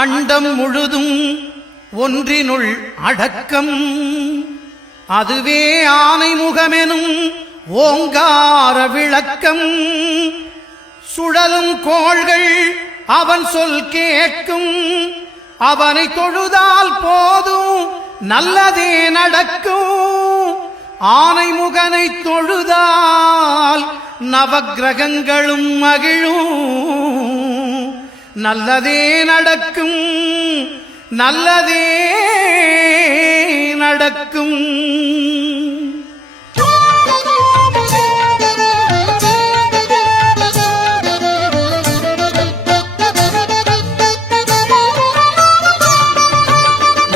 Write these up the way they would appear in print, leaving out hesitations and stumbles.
அண்டம் முழுதும் ஒன்றினுள் அடக்கம். அதுவே ஆனை முகமெனும் ஓங்கார விளக்கம். சுழலும் கோள்கள் அவன் சொல் கேட்கும். அவனை தொழுதால் போதும் நல்லதே நடக்கும். ஆனை முகனை தொழுதால் நவக்கிரகங்களும் மகிழும். நல்லதே நடக்கும், நல்லதே நடக்கும்.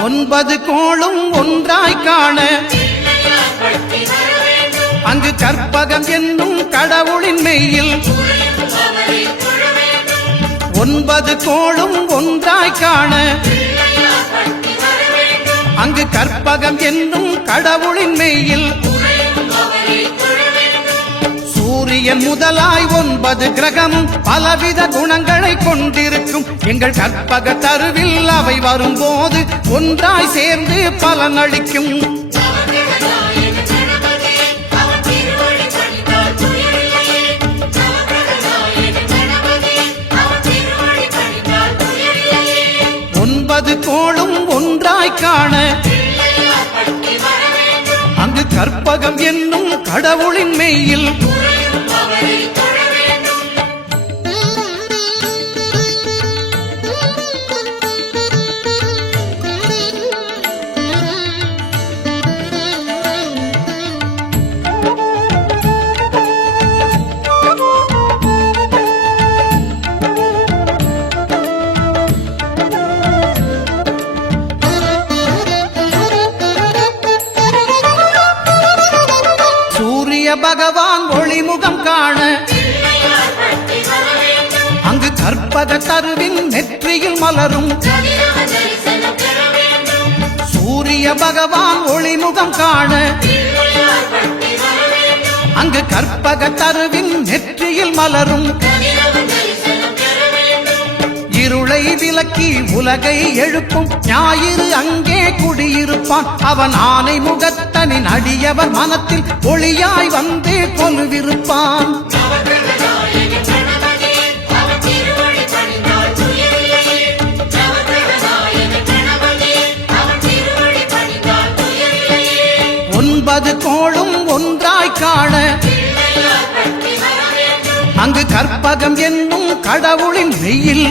ஒன்பது கோளும் ஒன்றாய் காண அங்கு கற்பகம் என்னும் கடவுளின் மெய்யில். ஒன்பது கோளும் ஒன்றாய் காண அங்கு கற்பகம் என்னும் கடவுளின் மெய்யில். சூரியன் முதலாய் 9 கிரகமும் பலவித குணங்களை கொண்டிருக்கும். எங்கள் கற்பக தருவில் அவை வரும்போது ஒன்றாய் சேர்ந்து பலனளிக்கும். ஒன்பது கோளும் ஒன்றாய் காண அங்கு கற்பகம் என்னும் கடவுளின் மெய்யில். பகவான் ஒளிமுகம் காண அங்கு கற்பக தருவின் நெற்றியில் மலரும். சூரிய பகவான் ஒளிமுகம் காண அங்கு கற்பக தருவின் நெற்றியில் மலரும். இருளை விலக்கி உலகை எழுப்பும் ஞாயிறு அங்கே குடியிருப்பான். அவன் ஆனை முகத்தனின் அடியவர் மனத்தில் ஒளியாய் வந்து கொலுவிருப்பான். ஒன்பது கோளும் ஒன்றாய் காண அங்கு கற்பகம் என்னும் கடவுளின் மெய்யில்.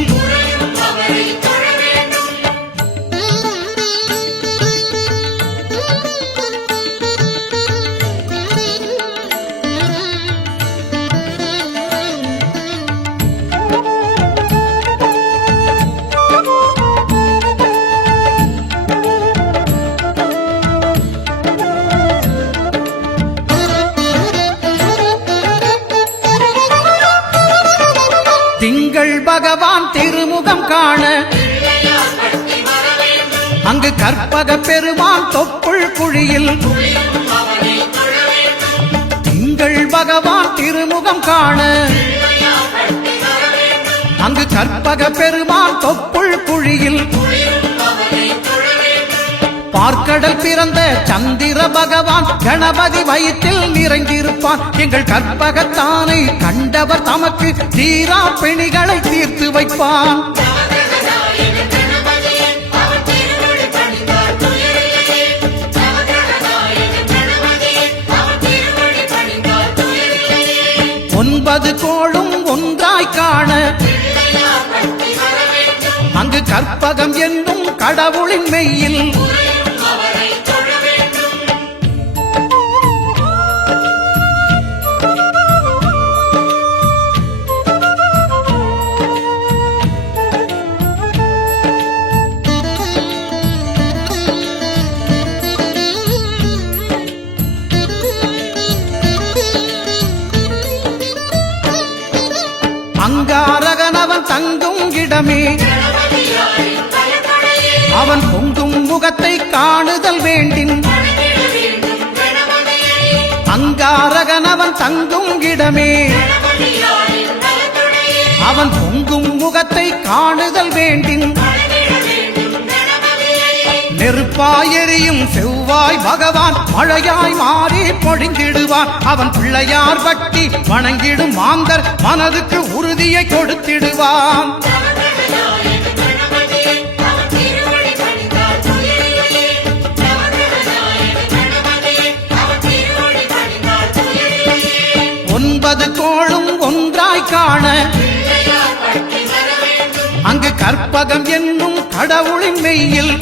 திங்கள் பகவான் திருமுகம் காண அங்கு கற்பக பெருமான் தொப்புள் குழியில். திங்கள் பகவான் திருமுகம் காண அங்கு கற்பக பெருமான் தொப்புள் குழியில். பார்க்கடல் பிறந்த சந்திர பகவான் கணபதி வயிற்றில் நிறைந்திருப்பான். எங்கள் கற்பகத்தானை கண்டவர் தமக்கு தீரா பிணிகளை தீர்த்து வைப்பான். ஒன்பது கோளும் ஒன்றாய் காண அங்கு கற்பகம் என்னும் கடவுளின் மெய்யில். அங்காரகனவன் தங்கும் இடமே அவன் பொங்கும் முகத்தை காணுதல் வேண்டின். அங்காரகனவன் தங்கும் இடமே அவன் பொங்கும் முகத்தை காணுதல் வேண்டின். நெருப்பாயெறியும் செவ்வாய் பகவான் மழையாய் மாறி பொழிந்திடுவான். அவன் பிள்ளையார் பக்தி வணங்கிடும் மாந்தர் மனதுக்கு உறுதியை கொடுத்திடுவான். ஒன்பது கோளும் ஒன்றாய் காண அங்கு கற்பகம் என்னும் கடவுளின் மெய்யில்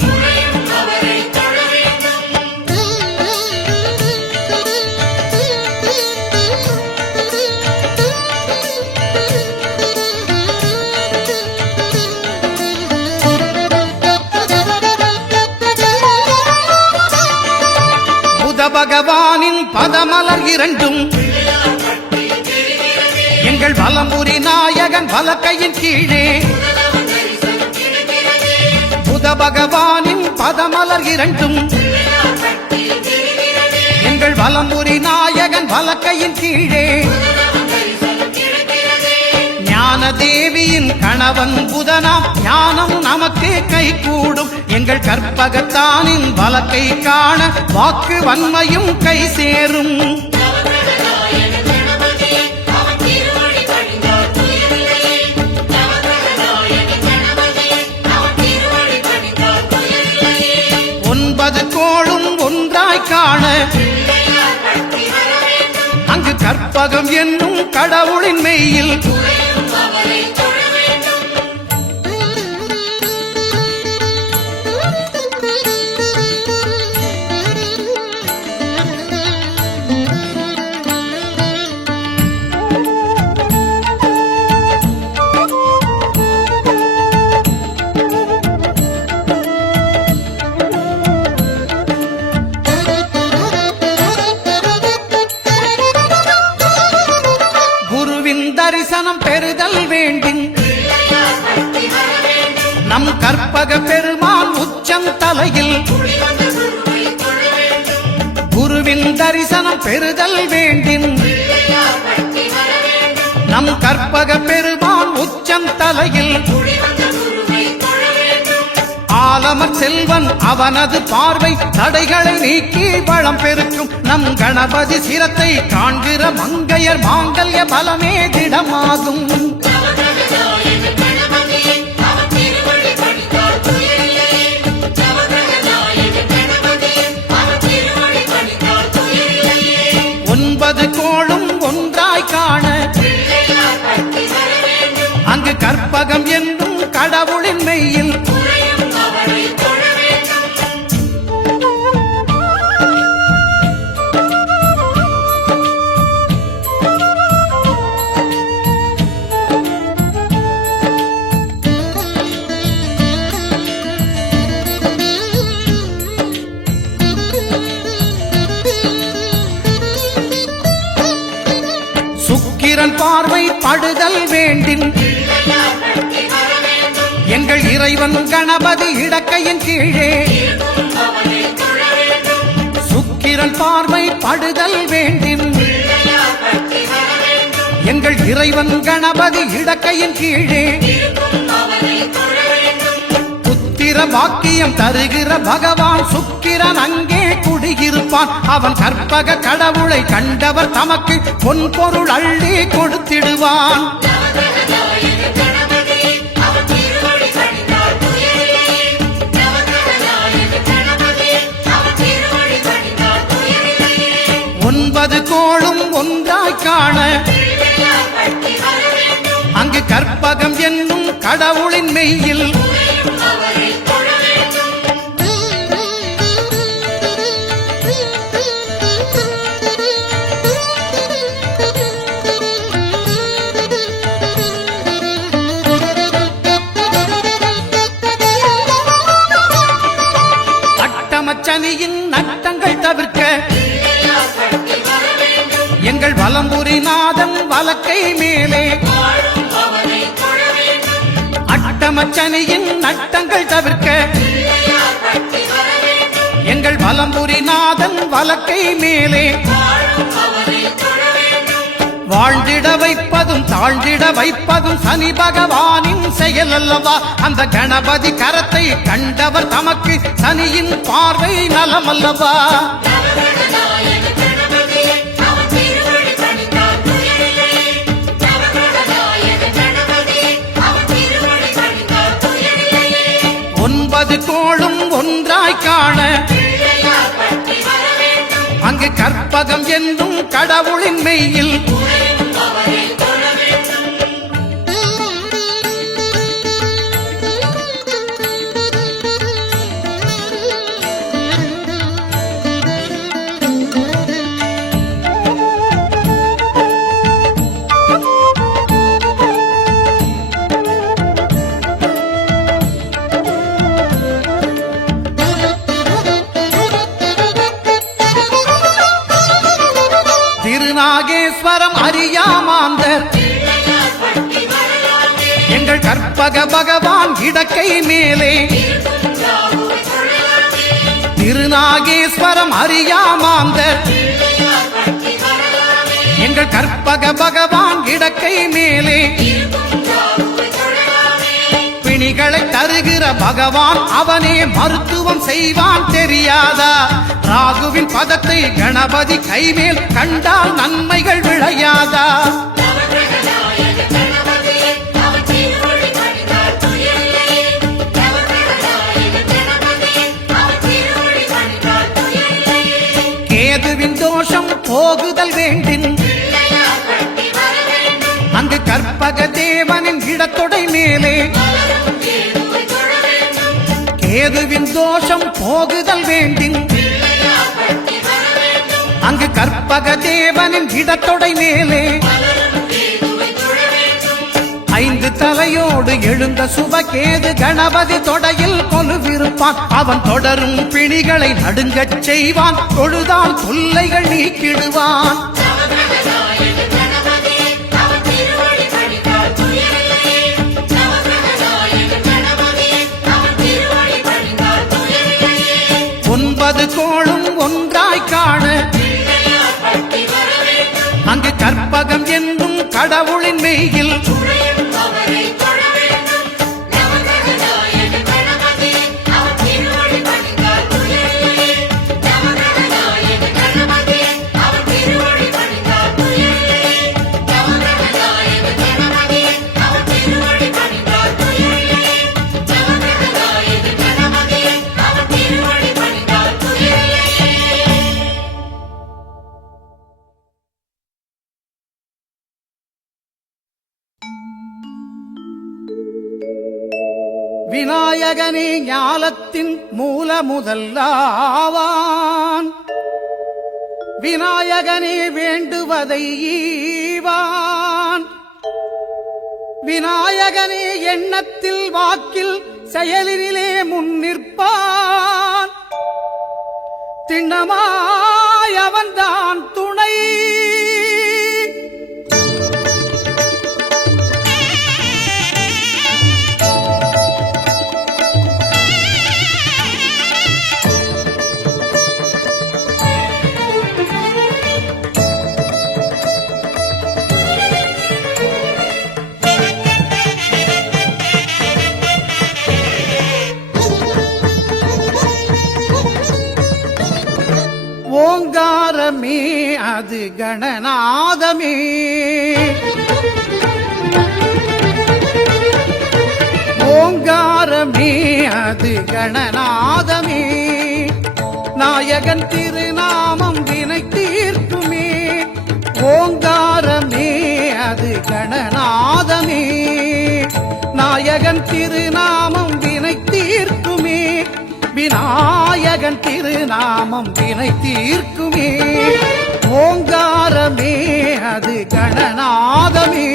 புத பகவானின் பதமலர் இரண்டும் எங்கள் வலம்புரி நாயகன் வலக்கையின் கீழே புத பகவானின் பதமலர் இரண்டும் எங்கள் வலம்புரி நாயகன் வலக்கையின் கீழே ஞான தேவியின் கணவன் புதனாம் ஞானம் நமக்கு கை கூடும். எங்கள் கற்பகத்தானின் வலக்கை காண வாக்கு வன்மையும் கை சேரும். ஒன்பது கோளும் ஒன்றாய் காண அங்கு கற்பகம் என்னும் கடவுளின் மெய்யில் தரிசனம் பெறுதல் வேண்டும். நம் கற்பக பெருமான் உச்சம் தலையில் குருவின் தரிசனம் பெறுதல் வேண்டும். நம் கற்பக பெருமான் உச்சம் தலையில் ஆலமர் செல்வன் அவனது பார்வை தடைகளை நீக்கி வளம் பெருக்கும். நம் கணபதி சிரத்தை காண்கிற மங்கையர் மாங்கல்ய பலமே திடமாகும். ஒன்பது கோளும் ஒன்றாய் காண அங்கு கற்பகம் என்னும் கடவுளின் மெய்யில் சுக்கிரன் பார்வை படுதல் வேண்டின் எங்கள் இறைவன் கணபதி இடக்கையின் கீழே சுக்கிரன் பார்வை படுதல் வேண்டின் எங்கள் இறைவன் கணபதி இடக்கையின் கீழே புத்திர பாக்கியம் தருகிற பகவான் சுக்கிரன் அங்கே குடியிருப்பான். அவன் கற்பக கடவுளை கண்டவர் தமக்கு பொன் பொருள் அள்ளி கொடுத்திடுவான். ஒன்பது கோளும் ஒன்றாய் காண அங்கு கற்பகம் என்னும் கடவுளின் மெய்யில் அட்டமச்சனியின் நட்டங்கள் தவிர்க்க எங்கள் வலம்புரி நாதன் வலக்கை மேலே அட்டமச்சனியின் நட்டங்கள் தவிர்க்க எங்கள் வலம்புரி நாதன் வலக்கை மேலே வாழ்ந்திட வைப்பதும் தாழ்ந்திட வைப்பதும் சனி பகவானின் செயல் அல்லவா? அந்த கணபதி கரத்தை கண்டவர் தமக்கு சனியின் பார்வை நலம் அல்லவா? ஒன்பது கோளும் ஒன்றாய் காண அங்கு கற்பகம் என்னும் கடவுளின் மெய்யில் திருநாகேஸ்வரம் அறியாமாந்தர் எங்கள் கற்பக பகவான் இடக்கை மேலே திருநாகேஸ்வரம் அறியாமாந்தர் எங்கள் கற்பக பகவான் இடக்கை மேலே பிணிகளை தருகிற பகவான் அவனே மருத்துவம் செய்வான் தெரியாதா? ராகுவின் பதத்தை கணபதி கைமேல் கண்டால் நன்மைகள் விளையாதா? கேதுவின் தோஷம் போகுதல் வேண்டின் அங்கு கற்பக தேவனின் இடத்தொடை மேலே கேதுவின் தோஷம் போகுதல் வேண்டின் அங்கு கற்பக தேவனின் இடத்தொடை மேலே ஐந்து தலையோடு எழுந்த சுபகேது கணபதி தொடையில் கொலுவிருப்பான். அவன் தொடரும் பிணிகளை நடுங்கச் செய்வான். தொழுதால் தொல்லைகள் நீக்கிடுவான். ஒன்பது கோளும் ஒன்றாய் காண அங்கு கற்பகம் என்னும் கடவுளின் மெய்யில் விநாயகனே ஞாலத்தின் மூல முதல்லாவான். விநாயகனே வேண்டுவதை ஈவான். விநாயகனே எண்ணத்தில் வாக்கில் செயலினிலே முன்னிற்பான். திண்ணமாய் அவன்தான் துணை. ஓங்காரமே அது கணநாதமே. ஓங்காரமே அது கணநாதமே. நாயகன் திருநாமம் வினை தீர்க்குமே. ஓங்காரமே அது கணநாதமே. நாயகன் திருநாமம் வினை தீர்க்குமே. விநாயகன் திருநாமம் வினை தீர்க்குமே. ஓங்காரமே அது கணநாதமே.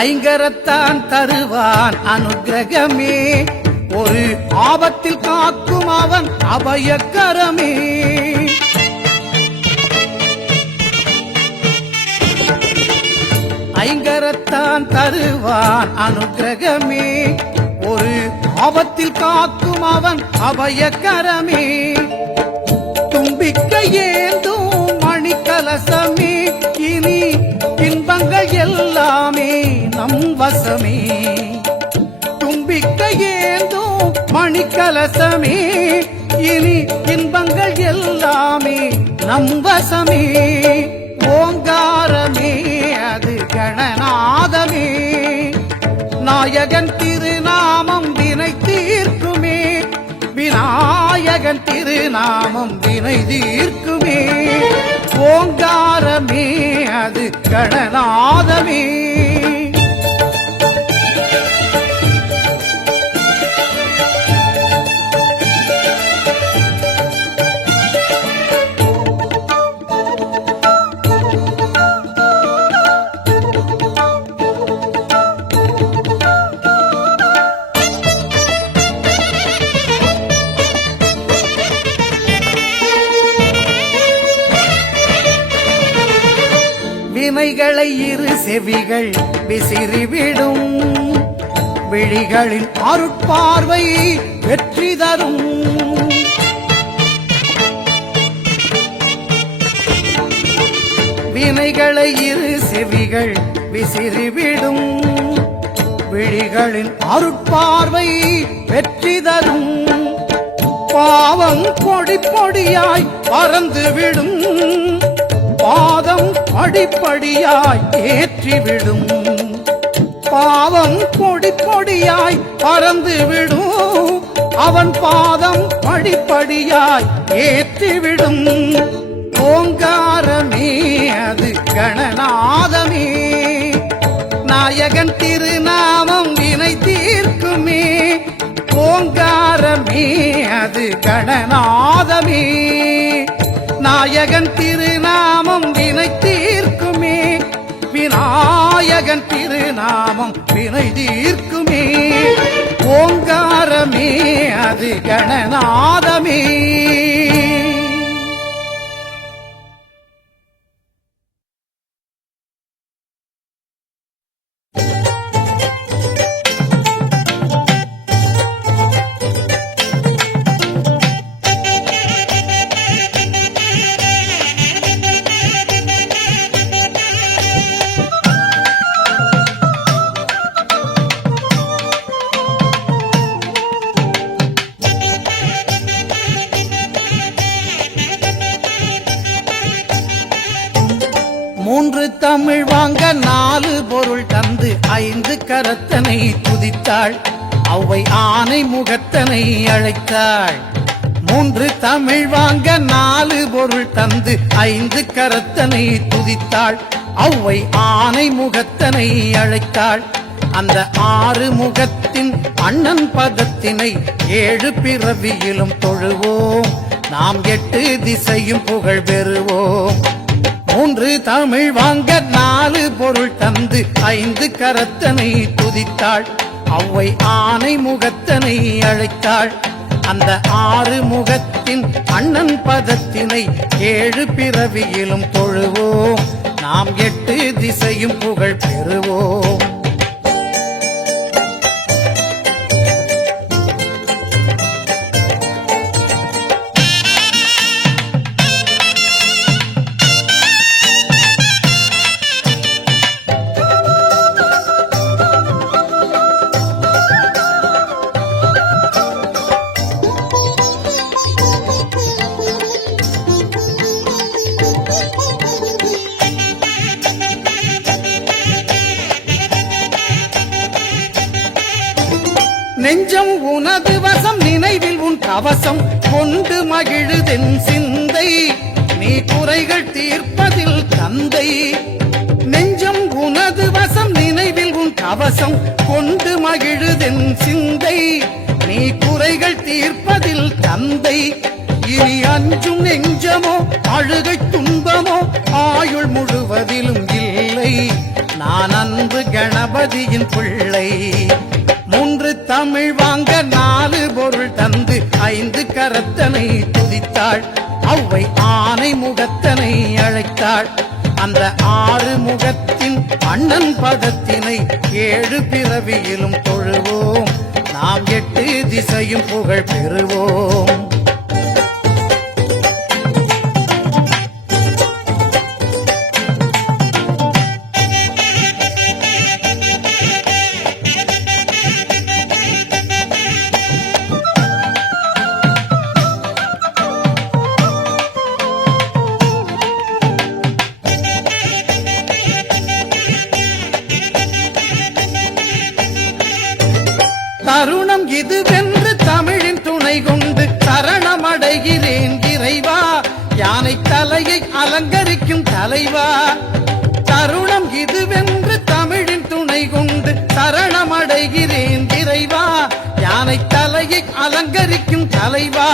ஐங்கரத்தான் தருவான் அனுக்கிரகமே, ஒரு ஆபத்தில் காக்கும் அவன் அபயக்கரமே. ஐங்கரத்தான் தருவான் அனுக்கிரகமே, ஒரு ஆபத்தில் காக்கும் அவன் அபயக்கரமே. தும்பிக்கை ஏந்தும் மணிக்கலசமே, இனி இன்பங்கள் எல்லாமே நம் வசமே. தும்பிக்கை ஏந்தும் மணிக்கலசமே, இனி இன்பங்கள் எல்லாமே நம் வசமே. ஓங்காரமே அது கணநாதமே, நாயகன் திருநாமம் வினை தீர்க்குமே. விநாயகன் திருநாமம் வினை தீர்க்குமே. ஓங்காரமே அது கணநாதமே. வினைகளை இரு செவிகள் விசிறிவிடும், விழிகளின் அருட்பார்வை வெற்றி தரும். வினைகளை இரு செவிகள் விசிறிவிடும், விழிகளின் அருட்பார்வை வெற்றி தரும். பாவம் பொடி பொடியாய் பறந்துவிடும், பாதம் படிப்படியாய் ஏற்றிவிடும். பாவம் பொடி பொடியாய் பறந்துவிடும், அவன் பாதம் படிப்படியாய் ஏற்றிவிடும். ஓங்காரமே அது கணநாதமே, நாயகன் திருநாமம் வினை தீர்க்குமே. ஓங்காரமே அது கணநாதமே, நாயகன் திருநாமம் வினை தீர்க்குமே. விநாயகன் திருநாமம் வினை தீர்க்குமே. ஓங்காரமே அது கணநாதமே. மூன்று தமிழ் வாங்க நாலு பொருள் தந்து ஐந்து கரத்தனை துதித்தாள், அவ்வை ஆனை முகத்தனை அழைத்தாள். மூன்று தமிழ் வாங்க நாலு பொருள் தந்து ஐந்து கரத்தனை துதித்தாள், அவ்வை ஆனை முகத்தனை அழைத்தாள். அந்த ஆறு முகத்தின் அண்ணன் பதத்தினை ஏழு பிறவியிலும் தொழுவோம், நாம் எட்டு திசையும் புகழ் பெறுவோம். மூன்று தமிழ் வாங்க நாலு பொருள் தந்து ஐந்து கரத்தனை துதித்தாள், அவ்வை ஆனை முகத்தனை அழைத்தாள். அந்த ஆறு முகத்தின் அண்ணன் பதத்தினை ஏழு பிறவியிலும் தொழுவோம், நாம் எட்டு திசையும் புகழ் பெறுவோம். நெஞ்சம் உனது வசம், நினைவில் உன் கவசம் கொண்டு மகிழுதென் சிந்தை, நீ குறைகள் தீர்ப்பதில் தந்தை. நெஞ்சம் உனது வசம், நினைவில் உன் கவசம் கொண்டு மகிழுதென் சிந்தை, நீ குறைகள் தீர்ப்பதில் தந்தை. இனி அஞ்சும் நெஞ்சமோ அழுகை துன்பமோ ஆயுள் முழுவதிலும் இல்லை, நான் அன்பு கணபதி கணபதியின் பிள்ளை. 3 தமிழ் வாங்க 4 பொருள் தந்து 5 கரத்தனை துதித்தாள். அவ்வை ஆனை முகத்தனை அழைத்தாள். அந்த 6 முகத்தின் அண்ணன் பதத்தினை 7 பிறவியிலும் தொழுவோம். நாம் 8 திசையும் புகழ் பெறுவோம். தருணம் இதுவென்று தமிழின் துணை கொண்டு சரணமடைகிறேன் இறைவா. யானை தலையை அலங்கரிக்கும் தலைவா. தருணம் இதுவென்று தமிழின் துணை கொண்டு சரணமடைகிறேன் இறைவா. யானை தலையை அலங்கரிக்கும் தலைவா.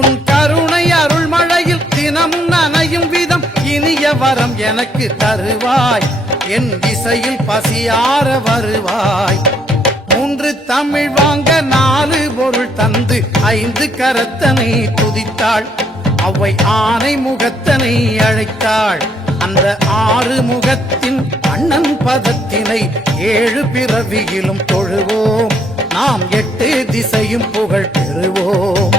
உன் கருணை அருள்மழையில் தினமும் நனையும் விதம் இனிய வரம் எனக்கு தருவாய். என் இசையில் பசியார வருவாய். 3 தமிழ் வாங்க 4 பொருள் தந்து 5 கரத்தனை துதித்தாள். அவ்வை ஆனை முகத்தனை அழைத்தாள். அந்த 6 முகத்தின் அண்ணன் பதத்தினை 7 பிறவியிலும் தொழுவோம். நாம் 8 திசையும் புகழ் பெறுவோம்.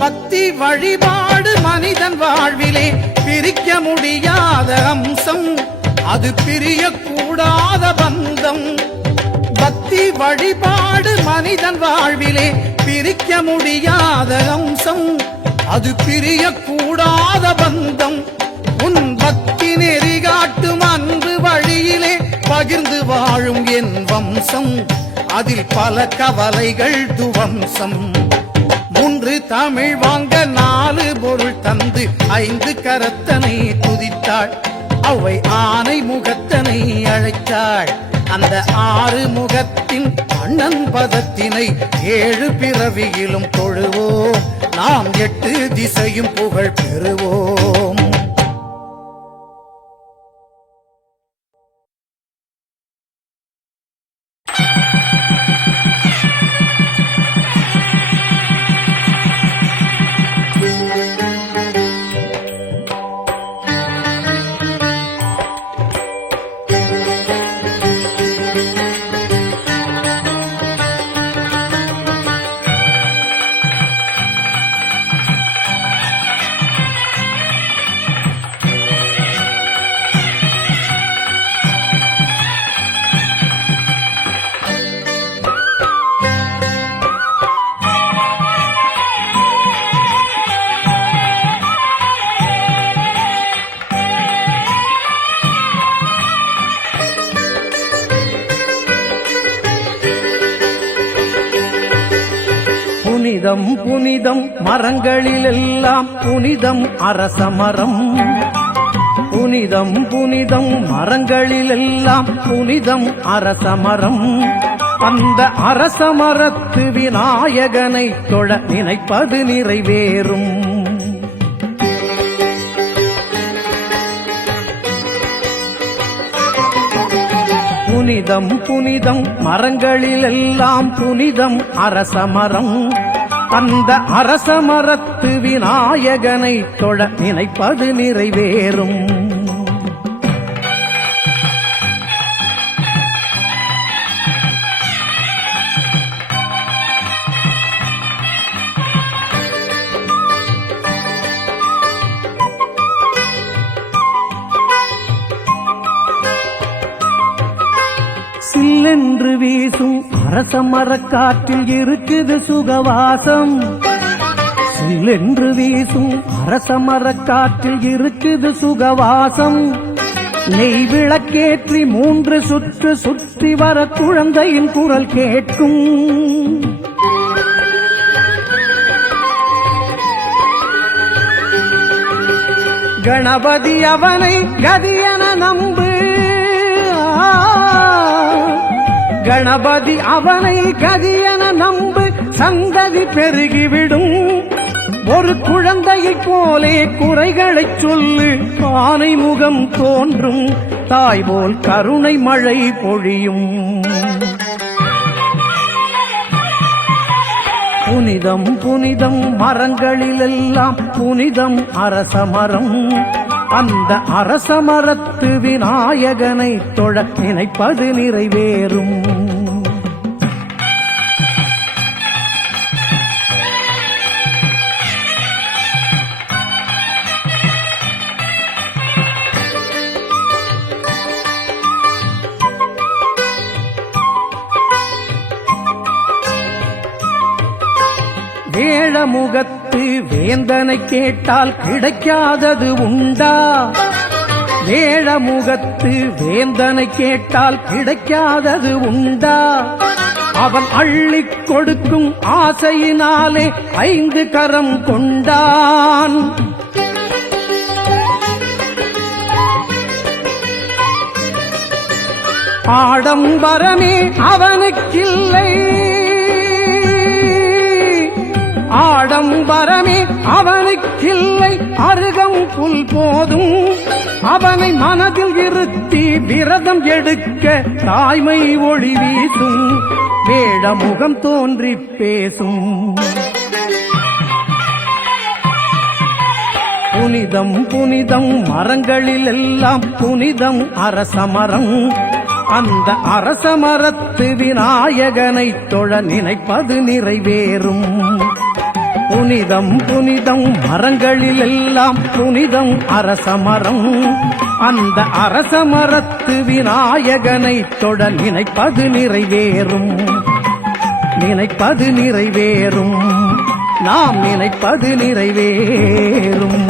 பக்தி வழிபாடு மனிதன் வாழ்விலே பிரிக்க முடியாத அம்சம். அது பிரியக்கூடாத பந்தம். பக்தி வழிபாடு மனிதன் வாழ்விலே பிரிக்க முடியாத அம்சம். அது பிரியக்கூடாத பந்தம். உன் பக்தி நெறி காட்டும் அன்பு வழியிலே பகிர்ந்து வாழும் என் வம்சம். அதில் பல கவலைகள் துவம்சம். 3 தமிழ் வாங்க 4 பொருள் தந்து 5 கரத்தனை துதித்தாள். அவ்வை ஆனை முகத்தனை அழைத்தாள். அந்த 6 முகத்தின் அண்ணன் பதத்தினை 7 பிறவியிலும் தொழுவோம். நாம் 8 திசையும் புகழ் பெறுவோம். புனிதம் புனிதம் மரங்களிலெல்லாம் புனிதம் அரசமரம். புனிதம் புனிதம் மரங்களிலெல்லாம் புனிதம் அரசமரம். அந்த அரசமரத்து விநாயகனை தொழ நினைப்பது நிறைவேறும். புனிதம் புனிதம் மரங்களிலெல்லாம் புனிதம் அரசமரம். அந்த அரசமரத்து விநாயகனை தொழ நினைப்பது நிறைவேறும். சில்லென்று வீசும் அரசமரக்காற்றில் இருக்குது சுகவாசம். சில்லென்று வீசும் அரசமரக்காற்றில் இருக்குது சுகவாசம். நெய் விளக்கேற்றி 3 சுற்று சுற்றி வர குழந்தையின் குரல் கேட்கும். கணபதி அவனை கதியென நம்பு, கணபதி அவனை கதியென நம்பு, சந்ததி பெருகிவிடும். ஒரு குழந்தையைப் போலே குறைகளைச் சொல்லு, ஆனை முகம் தோன்றும், தாய் போல் கருணை மழை பொழியும். புனிதம் புனிதம் மரங்களிலெல்லாம் புனிதம் அரசமரம். அந்த அரசமரத்து விநாயகனை தொழ நினைப்பது நிறைவேறும். வேழமுகத்து வேந்தனை கேட்டால் கிடைக்காதது உண்டா? வேழமுகத்து வேந்தனை கேட்டால் கிடைக்காதது உண்டா? அவன் அள்ளிக் கொடுக்கும் ஆசையினாலே 5 கரம் கொண்டான். ஆடம்பரமே அவனுக்கில்லை, ஆடம்பரமே அவனுக்கில்லை, அருகம் புல் போதும். அவனை மனதில் இருத்தி விரதம் எடுக்க தாய்மை ஒளி வீசும், வேழமுகம் தோன்றி பேசும். புனிதம் புனிதம் மரங்களிலெல்லாம் புனிதம் அரசமரம். அந்த அரசமரத்து விநாயகனை தொழ நினைப்பது நிறைவேறும். புனிதம் புனிதம் மரங்களிலெல்லாம் புனிதம் அரசமரம். அந்த அரசமரத்து விநாயகனை தொழ நினைப்பது நிறைவேறும். நினைப்பது நிறைவேறும், நாம் நினைப்பது நிறைவேறும்.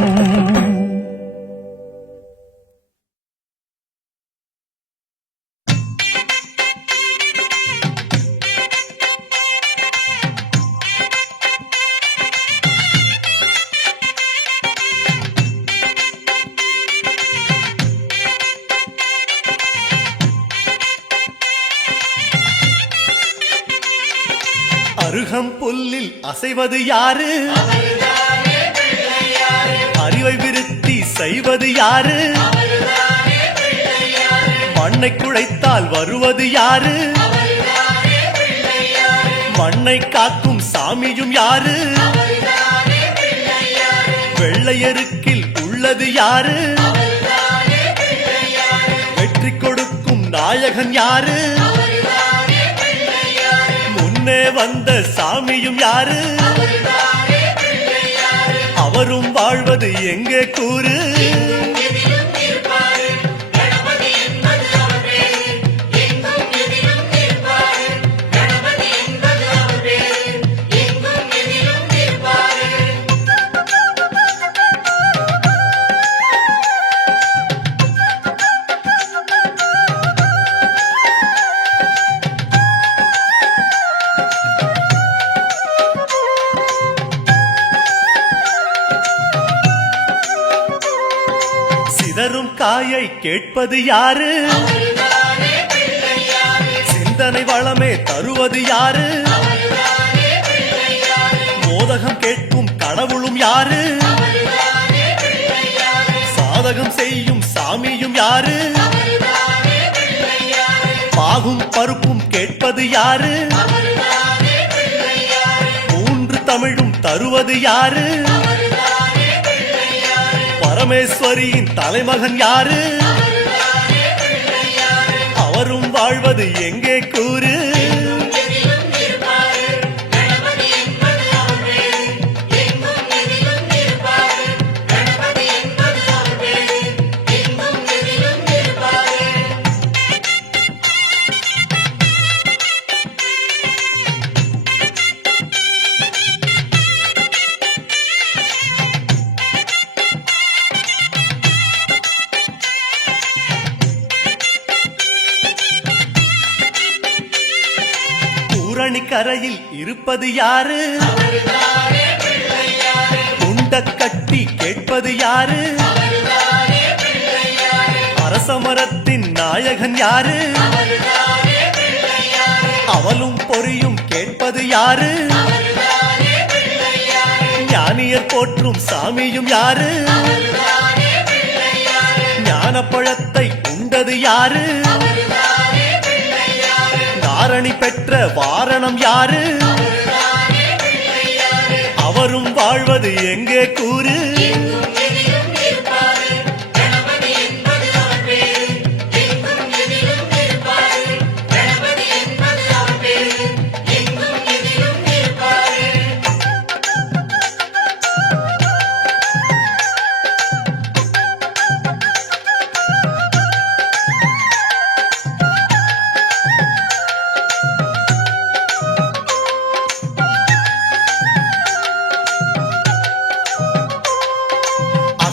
அருகம் புல்லில் அசைவது யாரு? அறிவை விருத்தி செய்வது யாரு? மண்ணை குழைத்தால் வருவது யாரு? மண்ணை காக்கும் சாமியும் யாரு? வெள்ளையருக்கில் உள்ளது யாரு? வெற்றி கொடுக்கும் நாயகன் யாரு? முன்னே வந்த சாமியும் யாரு? அவரும் வாழ்வது எங்கே கூறு? சிதறும் காயை கேட்பது யாரு? சிந்தனை வளமே தருவது யாரு? மோதகம் கேட்கும் கடவுளும் யாரு? சாதகம் செய்யும் சாமியும் யாரு? பாகும் பருப்பும் கேட்பது யாரு? 3 தமிழும் தருவது யாரு? பரமேஸ்வரியின் தலைமகன் யாரு? அவரும் வாழ்வது எங்கே கூறு? கரையில் இருப்பது யாரு உண்ட கட்டி கேட்பது யாரு அரசமரத்தின் நாயகன் யாரு அவளும் பொறியும் கேட்பது யாரு ஞானியர் போற்றும் சாமியும் யாரு ஞானப்பழத்தை உண்டது யாரு தாரணி பெற்ற வாரணம் யாரு அவரும் வாழ்வது எங்கே கூறு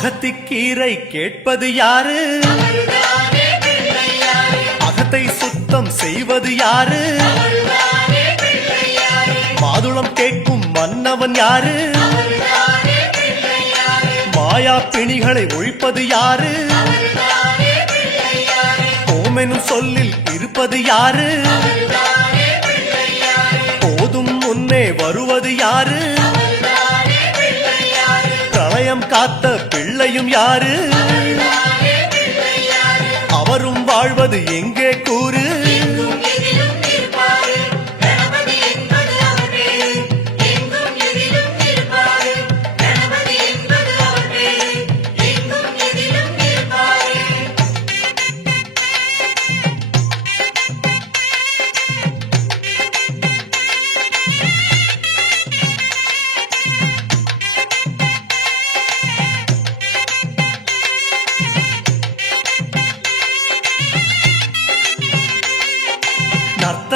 அகத்திக்கீரை கேட்பது யாரு அகத்தை சுத்தம் செய்வது யாரு மாதுளம் கேட்கும் மன்னவன் யாரு மாயா பிணிகளை ஒழிப்பது யாரு ஓமெனும் சொல்லில் இருப்பது யாரு போதும் முன்னே வருவது யாரு பிரளயம் காத்த பிள்ளையும் யாரு அவரும் வாழ்வது எங்கே கூறு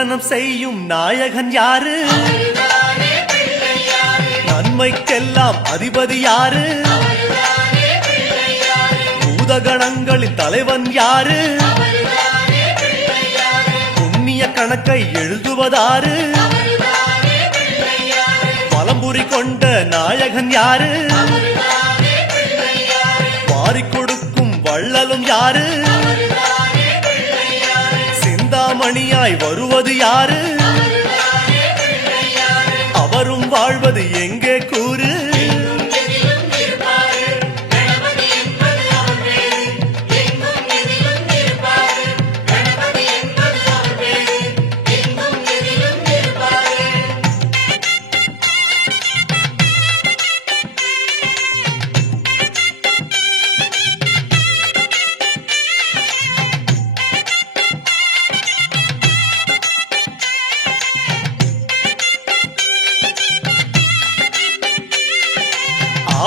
நர்த்தனம் செய்யும் நாயகன் யாரு நன்மைக்கெல்லாம் அதிபதி யாரு பூதகணங்களின் தலைவன் யாரு புண்ணிய கணக்கை எழுதுவதாரு பலம்புரி கொண்ட நாயகன் யாரு வாரிக் கொடுக்கும் வள்ளலும் யாரு மணியாய் வருவது யாரு அவரும் வாழ்வது எங்கே கூறு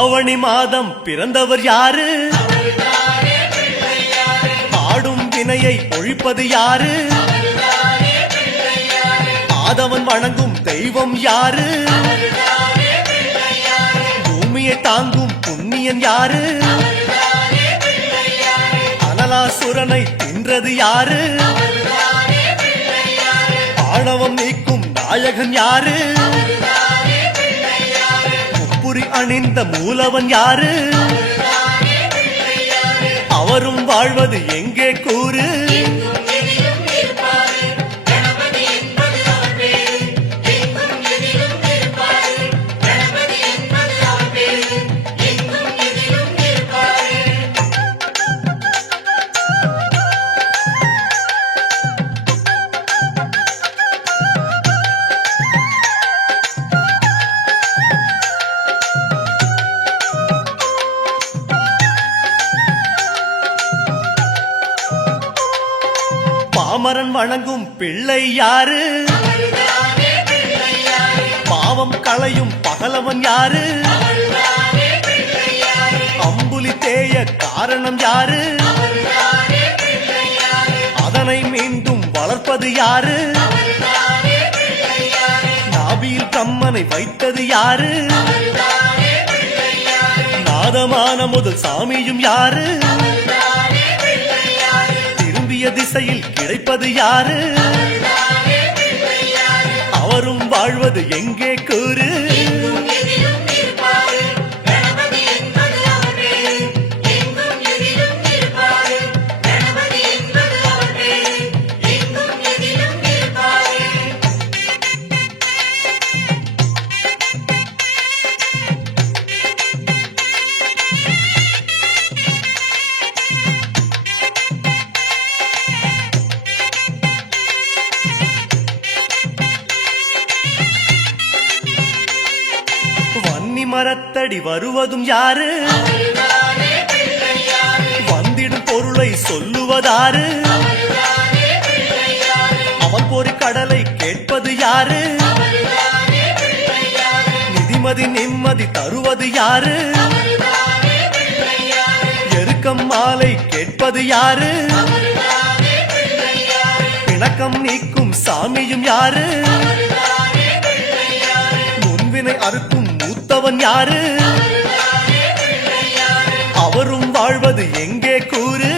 ஆவணி மாதம் பிறந்தவர் யாரு ஆடும் வினையை ஒழிப்பது யாரு ஆதவன் வணங்கும் தெய்வம் யாரு பூமியை தாங்கும் புண்ணியன் யாரு அனலாசுரனை தின்றது யாரு ஆணவம் நீக்கும் நாயகன் யாரு அணிந்த மூலவன் யாரு அவரும் வாழ்வது எங்கே கூறு பாமரன் வணங்கும் பிள்ளை யாரு பாவம் களையும் பகலவன் யாரு அம்புலி தேய காரணம் யாரு அதனை மீண்டும் வளர்ப்பது யாரு நாபியில் பிரம்மனை வைத்தது யாரு நாதமான முதல் சாமியும் யாரு திசையில் கிடைப்பது யாரு அவரும் வாழ்வது எங்கே கூறு வன்னி மரத்தடி வருவதும் யாரு வந்திடும் பொருளை சொல்லுவதாரு அவன் பொறி கடலை கேட்பது யாரு நிதிமதி நிம்மதி தருவது யாரு எருக்கம் மாலை கேட்பது யாரு பிணக்கம் நீக்கும் சாமியும் யாரு முன்வினை அறுக்கும் மூத்தவன் யாரு அவரும் வாழ்வது எங்கே கூறு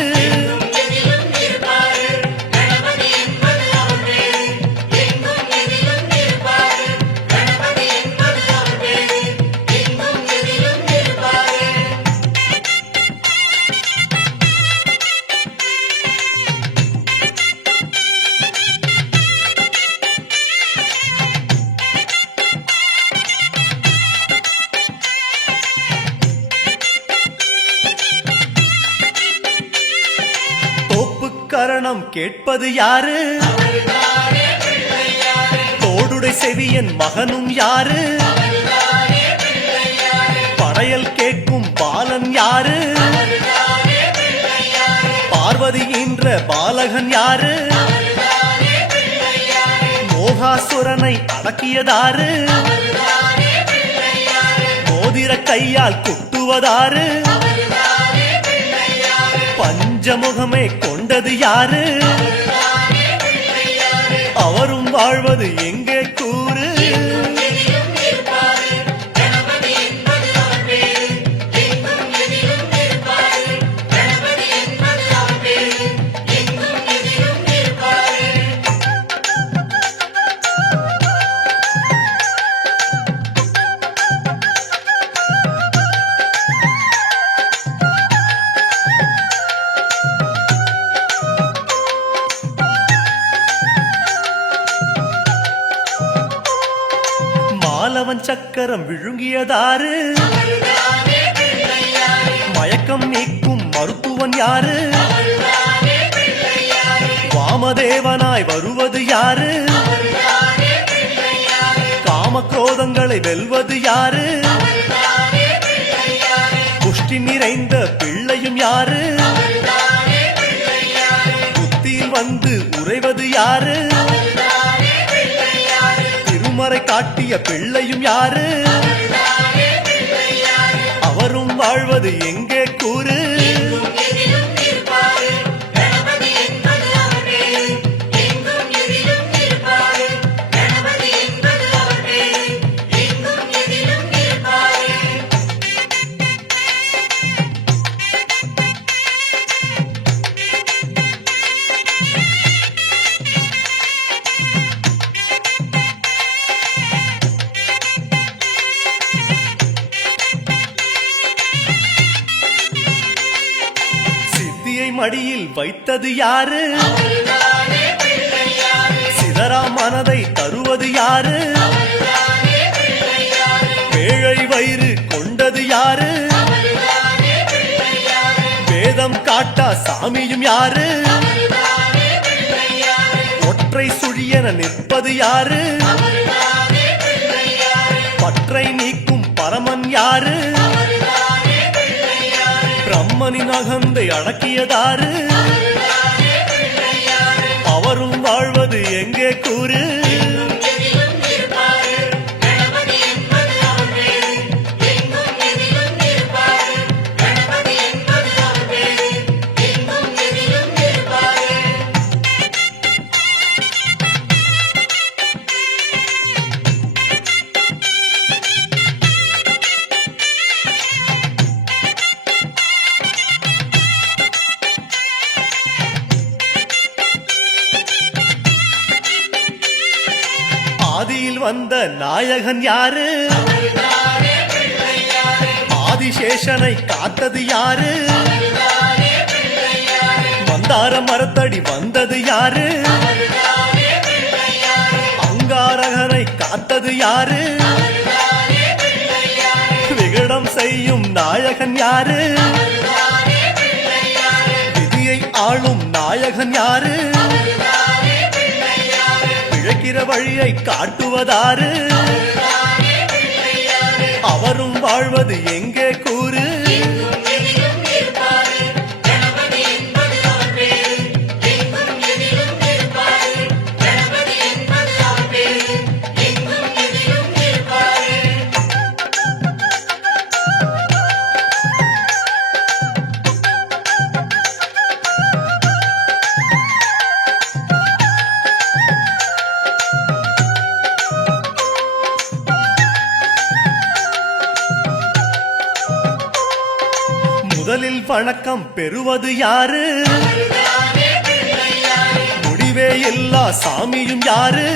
கரணம் கேட்பது யாரு தோடுடை செவியன் மகனும் யாரு படையல் கேட்கும் பாலன் யாரு பார்வதி என்ற பாலகன் யாரு மோகாசுரனை அடக்கியதாரு மோதிர கையால் குட்டுவதாரு பஞ்சமுகமே கொண்டது யாரு அவரும் வாழ்வது எங்கே கூறு மாலவன் சக்கரம் விழுங்கியதாரு மயக்கம் நீக்கும் மருத்துவன் யாரு வாமதேவனாய் வருவது யாரு காமக்ரோதங்களை வெல்வது யாரு புஷ்டி நிறைந்த பிள்ளையும் யாரு புத்தியில் வந்து உறைவது யாரு திருமறை காட்டிய பிள்ளையும் யாரு அவரும் வாழ்வது எங்கே கூறு மடியில் வைத்தது யாரு சிதறா மனதை தருவது யாரு பேழை வயிறு கொண்டது யாரு வேதம் காட்டா சாமியும் யாரு ஒற்றை சுழியன நிற்பது யாரு பற்றை நீக்கும் பரமன் யாரு பிரம்மனின் அகந்தை அடக்கியதாரு அவரும் வாழ்வது எங்கே கூறு வந்த நாயகன் யாரு? ஆதிசேஷனை காத்தது யாரு? மந்தார மரத்தடி வந்தது யாரு? அங்காரகனை காத்தது யாரு? விகடம் செய்யும் நாயகன் யாரு? விதியை ஆளும் நாயகன் யாரு? பிழைக்கிற வழியை காட்டுவதாரு? அவரும் வாழ்வது எங்கே கூறு? முதலில் வணக்கம் பெறுவது யாரு? முடிவே எல்லா சாமியும் யாரு?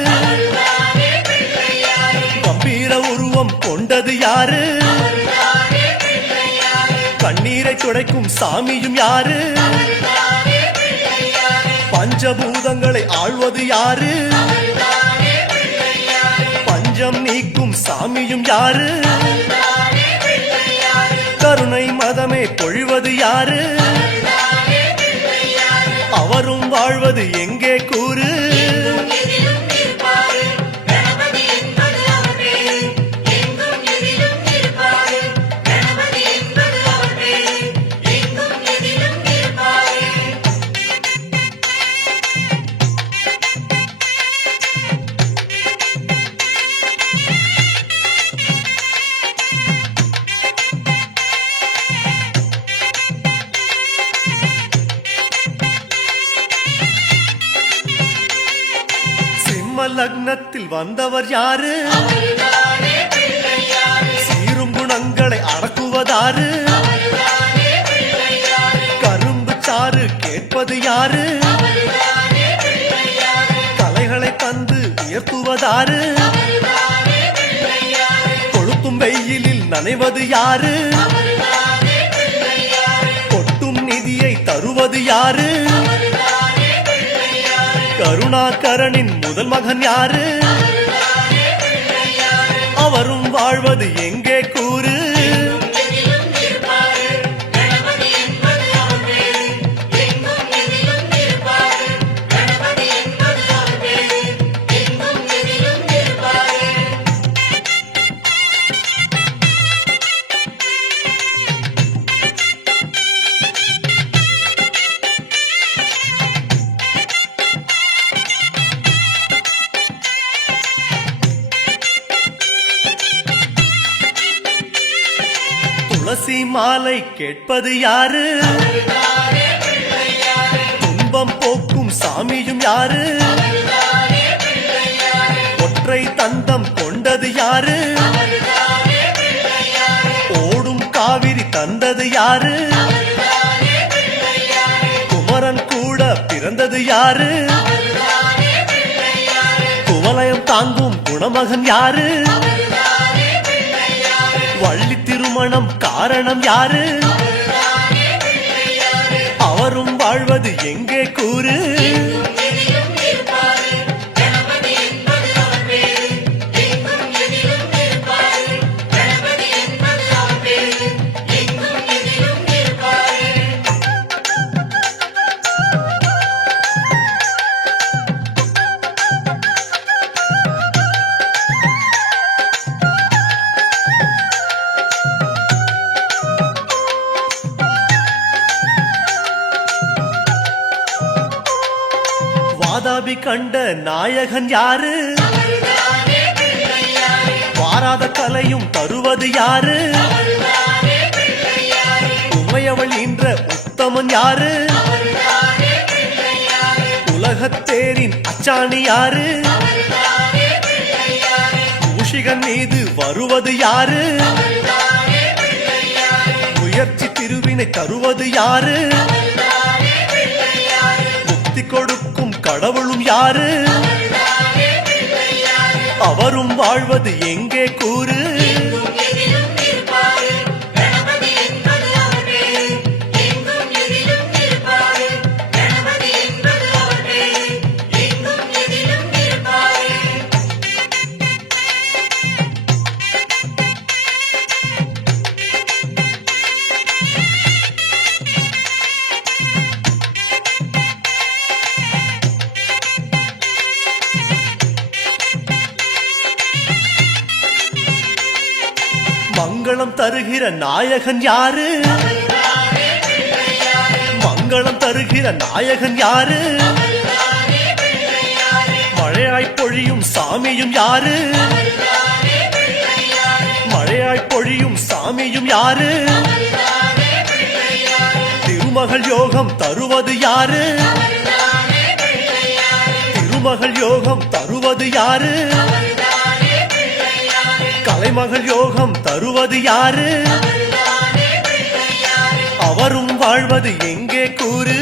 கம்பீர உருவம் கொண்டது யாரு? கண்ணீரை துடைக்கும் சாமியும் யாரு? பஞ்சபூதங்களை ஆள்வது யாரு? பஞ்சம் நீக்கும் சாமியும் யாரு? கருணை மதமே பொழிவது யாரு? அவரும் வாழ்வது எங்கே கூறு? லக்னத்தில் வந்தவர் யாரு? சீரும் குணங்களை அடக்குவதாரு? கரும்பு சாறு கேட்பது யாரு? கலைகளை தந்து உயர்த்துவதாரு? கொளுத்தும் வெயிலில் நனைவது யாரு? கொட்டும் நிதியை தருவது யாரு? கருணாகரனின் முதல் மகன் யாரு? அவரும் வாழ்வது எங்கே கூறு? துளசி மாலை கேட்பது யாரு? துன்பம் போக்கும் சாமியும் யாரு? ஒற்றை தந்தம் கொண்டது யாரு? ஓடும் காவிரி தந்தது யாரு? குமரன் கூட பிறந்தது யாரு? குவலயம் தாங்கும் குணமகன் யாரு? வள்ளி திருமணம் காரணம் யாரு? அவரும் வாழ்வது எங்கே கூறு? வாதாபி கண்ட நாயகன் யாரு? வாராத கலையும் தருவது யாரு? உமையவள் என்ற உத்தமன் யாரு? உலகத்தேரின் அச்சாணி யாரு? மூஷிகன் மீது வருவது யாரு? முயற்சி திருவினை தருவது யாரு? முக்தி கொடுக்கும் கடவுளும் யாரு? அவரும் வாழ்வது எங்கே கூறு மங்களம் தருகிற நாயகன் யாரு மங்களம் தருகிற நாயகன் யாரு மழையாய் பொழியும் சாமியும் யாரு மழையாய் பொழியும் சாமியும் யாரு திருமகள் யோகம் தருவது யாரு திருமகள் யோகம் தருவது யாரு கலைமகள் யோகம் தருவது யாரு அவரும் வாழ்வது எங்கே கூறு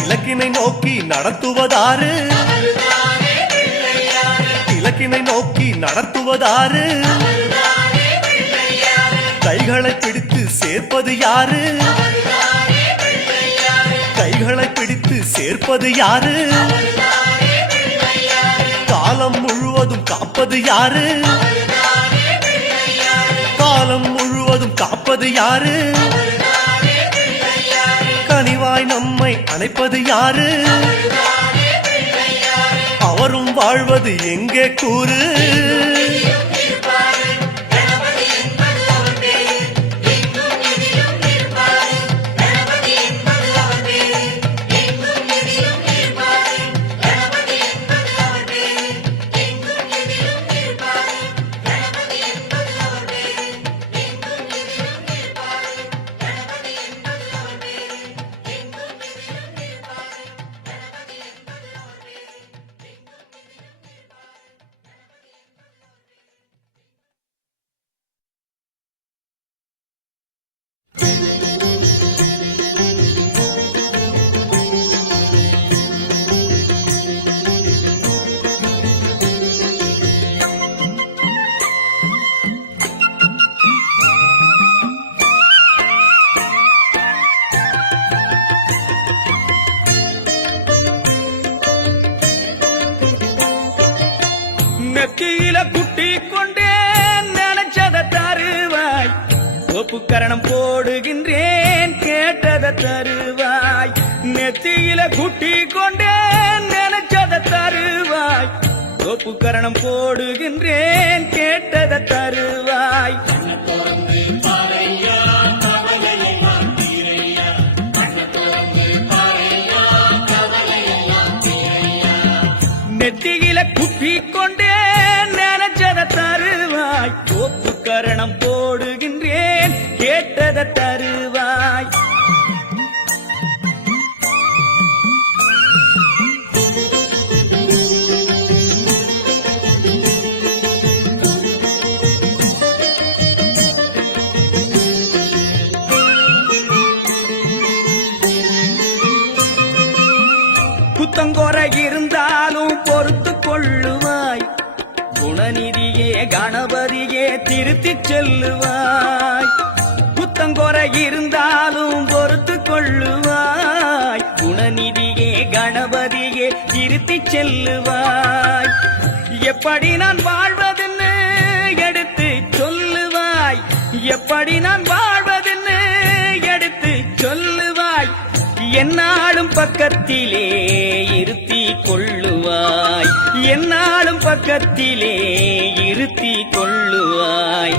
இலக்கினை நோக்கி நடத்துவதாறு இலக்கினை நோக்கி நடத்துவதாறு கைகளை பிடித்து சேர்ப்பது யாரு கைகளை பிடித்து சேர்ப்பது யாரு காலம் முழுவதும் காப்பது யாரு காலம் முழுவதும் காப்பது யாரு கனிவாய் நம்மை அணைப்பது யாரு அவரும் வாழ்வது எங்கே கூறு நெத்தியில குட்டி கொண்டே நினைச்சத தருவாய் ஒப்புக்கரணம் போடுகின்றேன் கேட்டத தருவாய் நெத்தியில குட்டி கொண்டே நினைச்சத தருவாய் ஒப்புக்கரணம் போடுகின்றேன் கேட்டத தருவாய் நெத்தியில குப்பி கொண்டே நினைச்சத தருவாய் ஒப்புக்கரணம் போடுகின்றேன் கேட்டத தருவாய் குத்தங்கொறை இருந்தாலும் பொறுத்து கொள்ளுவாய் குணநிதியே கணபதியே திருத்திச் செல்லுவாய் குத்தங்கொறை இருந்தாலும் பொறுத்து கொள்ளுவாய் குணநிதியே கணபதியே திருத்திச் செல்லுவாய் எப்படி நான் வாழ்வதென்னு எடுத்து சொல்லுவாய் எப்படி நான் வாழ்வதென்னு எடுத்து சொல்லுவாய் என்னாலும் பக்கத்திலே இருத்தி கொள்ளுவாய் என்னாலும் பக்கத்திலே இருத்தி கொள்ளுவாய்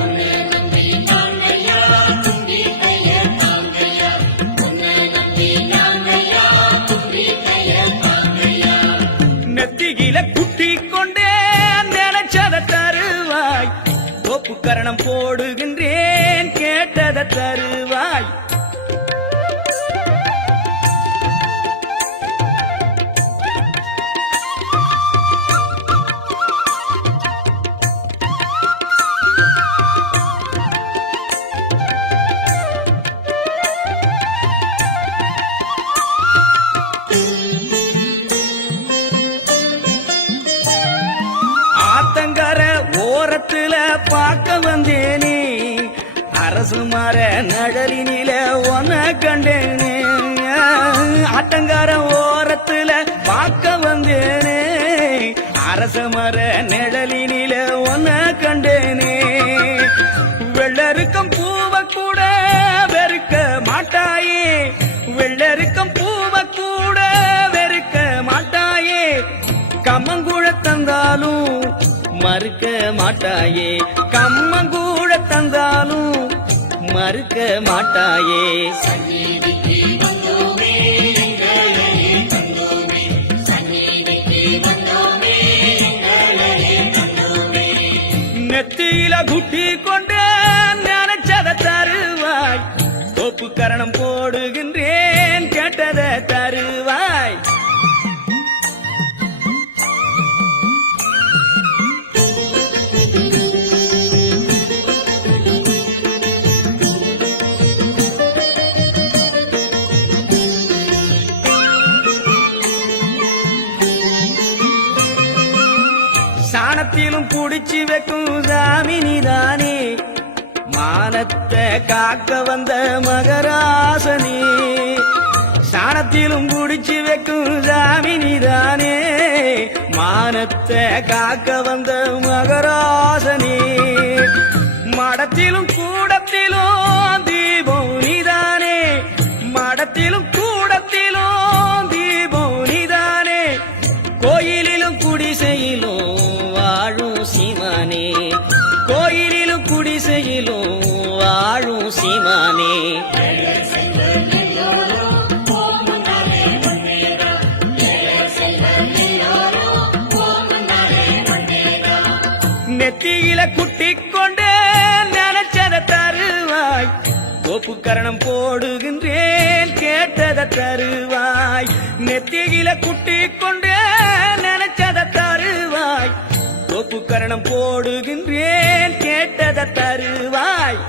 நெத்தியில குட்டி கொண்டே நினைச்சத தருவாய் ஒப்புக்கரணம் போடுகின்றேன் கேட்டத தருவாய் ஓரத்துல பார்க்க வந்தேனே அரசு மர நழலினில ஒன்ன கண்டேனே ஆட்டங்கார ஓரத்துல பார்க்க வந்தேனே அரச மர நிழலினில ஒன்ன கண்டேனே வெள்ளருக்கம் பூவ கூட வெறுக்க மாட்டாயே வெள்ளருக்கம் பூவ கூட வெறுக்க மாட்டாயே கம்மங்கூழ தந்தாலும் மறுக்க மாட்டாயே கம்மங்கூழ தந்தாலும் மறுக்க மாட்டாயே நெத்தியில குட்டி கொண்டு நினைச்சத தருவாய் தோப்பு கரணம் போடுகின்றேன் கேட்டத தருவாய் சாணத்திலும் புடிச்சு வைக்கும் சாமினிதானே மானத்தை காக்க வந்த மகராசனே சாணத்திலும் புடிச்சு வைக்கும் சாமினிதானே மானத்தை காக்க வந்த மகராசனே மடத்திலும் கூடத்திலும் தீபம் நீதானே மடத்திலும் கூடத்திலும் தீபம் நீதானே கோயிலிலும் குடிசையிலும் வாழும் சீமானே கோயிலிலும் குடிசையிலும் வாழும் சீமானே நெத்தியில குட்டி கொண்டு நினைச்சத தருவாய் தோப்பு கரணம் போடுகின்றேன் கேட்டத தருவாய் நெத்தியில குட்டி கொண்டு நினைச்சத தருவாய் தோப்பு கரணம் போடுகின்றேன் கேட்டத தருவாய்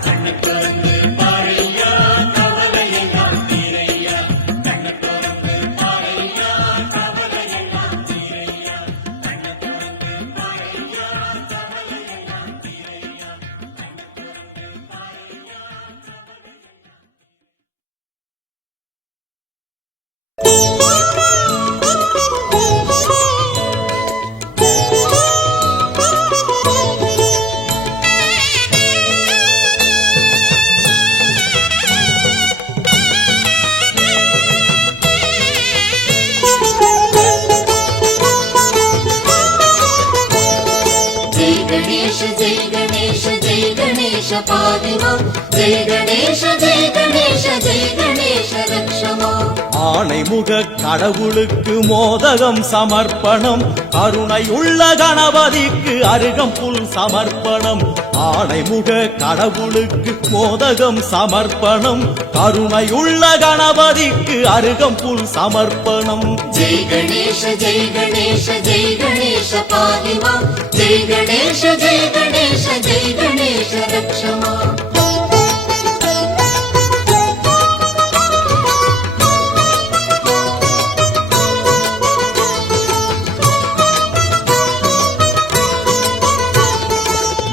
ஆணைமுக கடவுளுக்கு மோதகம் சமர்ப்பணம் கருணையுள்ள கணபதிக்கு அருகம்புல் சமர்ப்பணம் ஆணைமுக கடவுளுக்கு மோதகம் சமர்ப்பணம் கருணையுள்ள கணபதிக்கு அருகம்புல் சமர்ப்பணம் ஜெய் கணேஷ ஜெய் கணேஷ ஜெய் கணேஷ பாதிமா ஜெய் கணேஷ ஜெய் கணேஷ ஜெய் கணேஷ ரக்ஷமா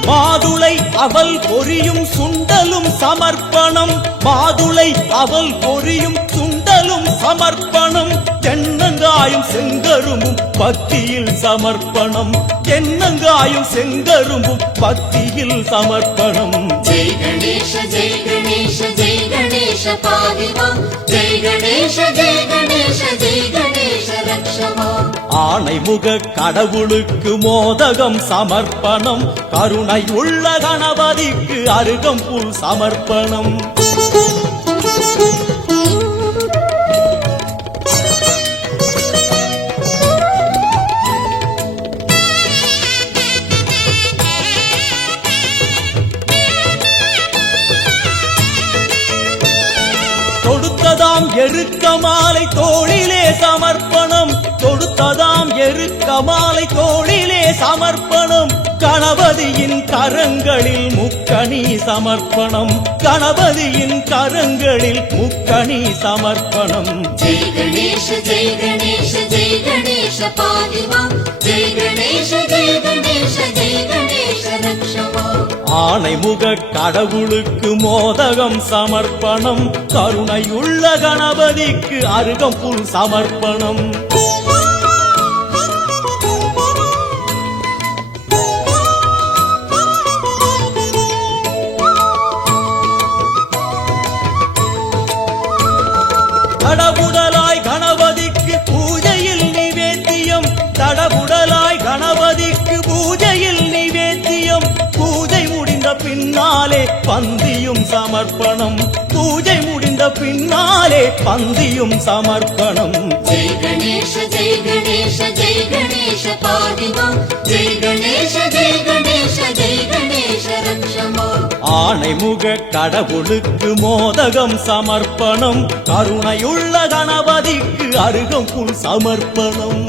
மாதுளை அவல் பொரியும் சுண்டலும் சமர்ப்பணம் மாதுளை அவல் பொரியும் சுண்டலும் சமர்ப்பணம் தென்னங்காயும் செங்கரும்பும் பக்தியில் சமர்ப்பணம் தென்னங்காயும் செங்கரும்பும் பக்தியில் சமர்ப்பணம் ஜெய் கணேஷ ஜெய் கணேஷ ஜெய் கணேஷ பாதிமா ஜெய் கணேஷ ஜெய் கணேஷ ஜெய் கணேஷ ரக்ஷமா ஆணைமுக கடவுளுக்கு மோதகம் சமர்ப்பணம் கருணை உள்ள கணபதிக்கு அருகம்புல் சமர்ப்பணம் தொடுத்ததாம் எருக்க மாலை தோளிலே சமர்ப்பணம் தொடுத்ததாம் எருக்க மாலை தோளிலே சமர்ப்பணம் கணபதி கணபதியின் கரங்களில் முக்கணி சமர்ப்பணம், கணபதியின் கரங்களில் முக்கணி சமர்ப்பணம். जय गणेश जय गणेश जय गणेश पाहि मां जय गणेश जय गणेश जय गणेश रक्ष मां ஆணைமுக கடவுளுக்கு மோதகம் சமர்ப்பணம், கருணையுள்ள கணபதிக்கு அருகம்புல் சமர்ப்பணம். தடபுடலாய் கணபதிக்கு பூஜையில் நிவேத்தியம், தடபுடலாய் கணபதிக்கு பூஜையில் நிவேத்தியம். பூஜை முடிந்த பின்னாலே பந்தியும் சமர்ப்பணம், பூஜை முடிந்த பின்னாலே பந்தியும் சமர்ப்பணம். जय गणेश जय गणेश जय गणेश पाहि मां जय गणेश जय गणेश जय गणेश रक्ष मां ஆணைமுக கடவுளுக்கு மோதகம் சமர்ப்பணம், கருணையுள்ள கணபதிக்கு அருகம்புல் சமர்ப்பணம்.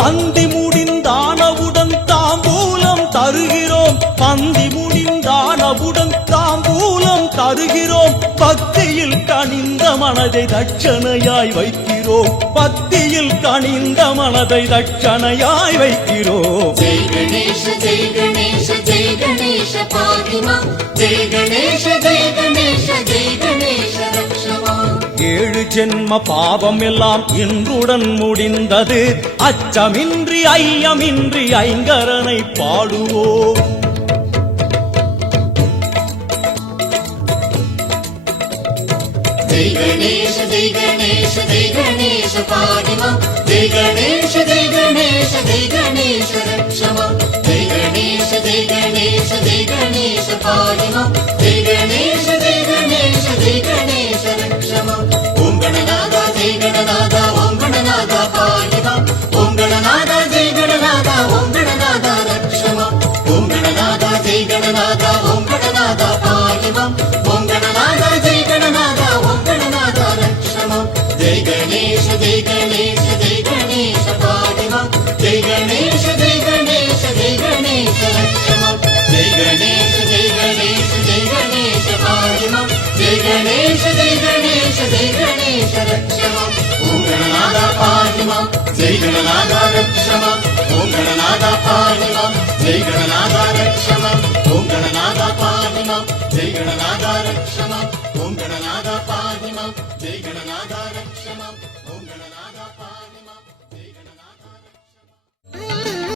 பந்தி முடிந்தானவுடன் தாம்பூலம் தருகிறோம், பந்தி முடிந்தானவுடன் தாம்பூலம் தருகிறோம். பக்தியில் கனிந்த மனதை தட்சணையாய் வைக்கிறோம், பக்தியில் கனிந்த மனதை தட்சணையாய் வைக்கிறோம். जय गणेश जय गणेश जय गणेश पाहि मां जय गणेश जय गणेश जय गणेश रक्ष मां ஏழு ஜென்ம பாவம் எல்லாம் இன்றுடன் முடிந்தது, அச்சமின்றி ஐயமின்றி ஐங்கரனை பாடுவோம். जय गणेश जय गणेश जय गणेश पाहि मां जय गणेश जय गणेश जय गणेश रक्ष मां जय गणेश जय गणेश जय गणेश पाहि मां जय गणेश जय गणेश जय गणेश रक्ष मां ओम गणनादा जय गणनादा ओम गणनादा पाहि मां ओम गणनादा जय गणनादा ओम गणनादा रक्ष मां ओम गणनादा जय गणनादा ओम गणनादा पाहि मां ओम गणनादा जय गणनादा ओम गणनादा रक्ष मां जय गणेश जय गणेश जय गणेश पाहि मां जय गणेश जय गणेश जय गणेश रक्ष मां जय गणेश जय गणेश जय गणेश पाहि मां जय गणेश जय गणेश जय गणेश रक्ष मां ओम गणनादा पाहि मां जय गणनादा रक्ष मां ओम गणनादा पाहि मां जय गणनादा रक्ष मां ओम गणनादा पाहि मां जय गणनादा रक्ष मां ओम गणनादा पाहि मां जय